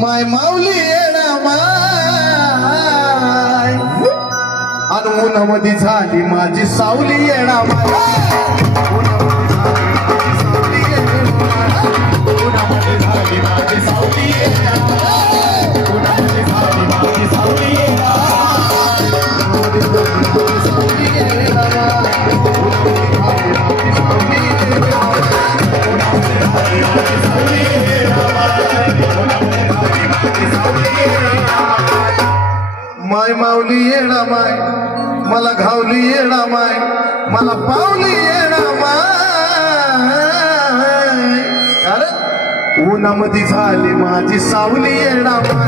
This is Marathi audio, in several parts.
माय माऊली येणा माय. आणि उन्हामध्ये झाली माझी सावली येणा माय. माय माऊली येणा माय. मला घावली येणा माय. मला पावली येणा माय. अरे उन्हामध्ये झाली माझी सावली येणा माय.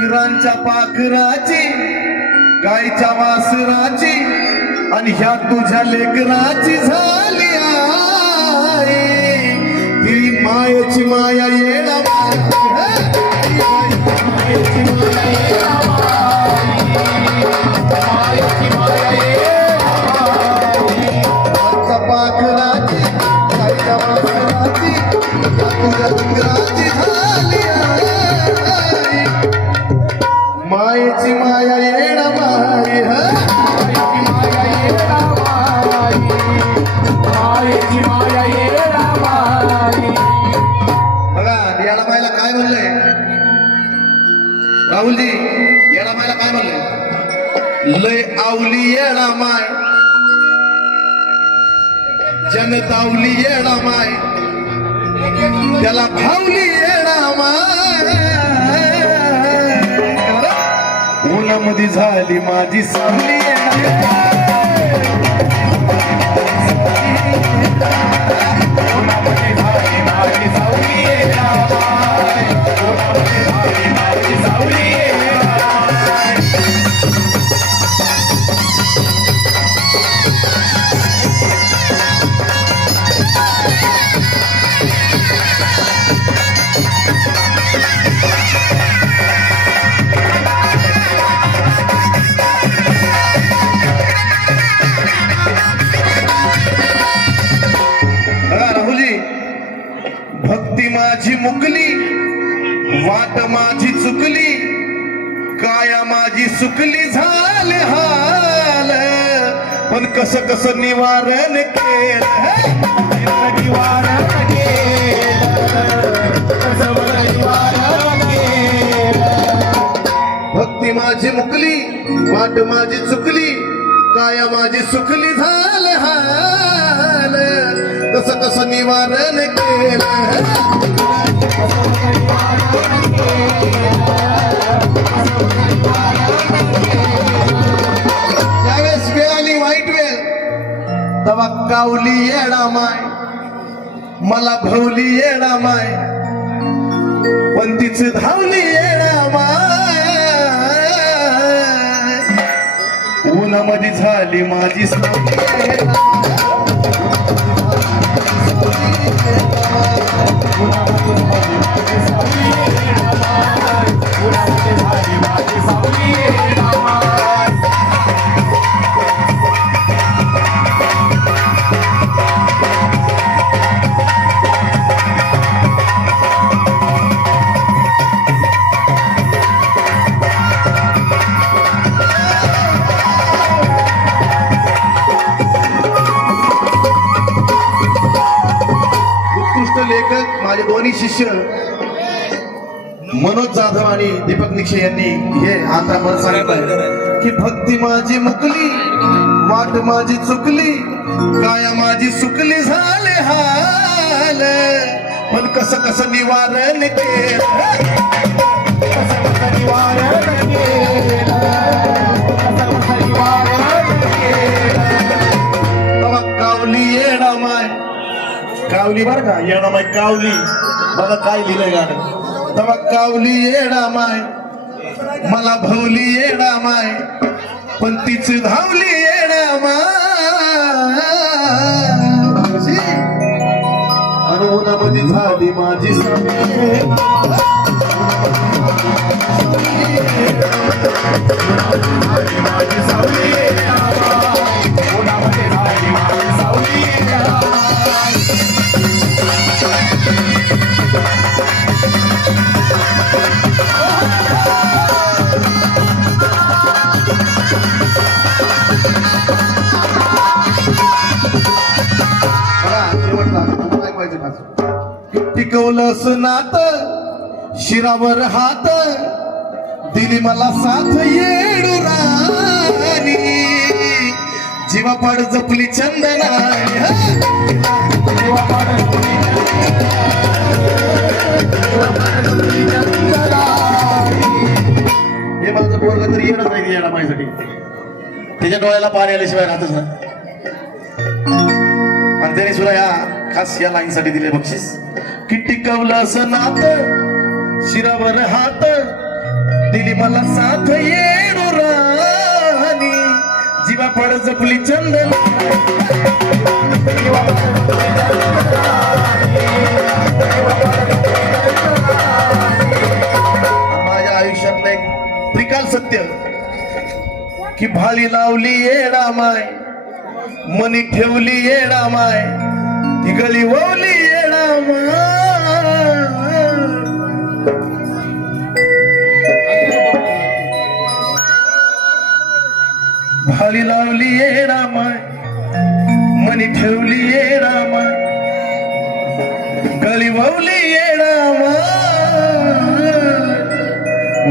किरांच्या पाखराची गायच्या वासराची आणि ह्या तुझ्या लेकराची झाली आहे ती मायेची माया येणा माय मायेची माया मायेची माया बघा काय म्हणलंय राहुलजी येणा काय म्हणलंय लय आवली येडा माय जनतावली येडा माय त्याला भावली येणा माय मुलामध्ये झाली माझी सावली मुकली वाट माझी चुकली काया माझी सुकली झाल हाल. पण कस कस निवारण केलं निवारण निवारण केलं? भक्ती माझी मुकली वाट माझी चुकली काया माझी सुकली झाल हाल. कस कस निवारण केलं तेव्हा कावली येडा माय. मला भवली येडा माय. पण तिच धावली येणा माय. उन्हामध्ये झाली माझी सावली लेखक माझे दोन्ही शिष्य मनोज जाधव आणि दीपक निक्षे यांनी हे आता मला सांगितलं की भक्ती माझी मुकली वाट माझी चुकली काया माझी सुकली झाले हाल. पण कस कस निवारण केलं कसं कसं निवारण कावली बर का? येणा माय कावली. बघा काय लिहिलंय गाणं? तेव्हा कावली येडा माय. मला भवली येडा माय. पण तिची धावली येडा माय. अनुनामध्ये झाली माझी सावली खास. टिकवलं नात शिरावर हात दिली मला साथ येडू राणी जीवापाड जपली चंदनानी हं. हे माझं पोरग तरी येणं नाही याला माझ्यासाठी त्याच्या डोळ्याला पाणी आल्याशिवाय राहतच ना आणि त्याने सुद्धा या खास या लाईनसाठी दिले बक्षीस की टिकवलं असं नात शिरावर हात दिली मला साथ येणू राणी जीवा पड जपली चंदन. माझ्या आयुष्यातलं एक त्रिकाल सत्य की भाली लावली येडा माय मनी ठेवली येडा माय ती गळी ववली भाली लावली ये माय मनी ठेवली ये रामाय गळी वावली ये रामा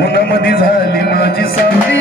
उन्हामध्ये झाली माझी सावली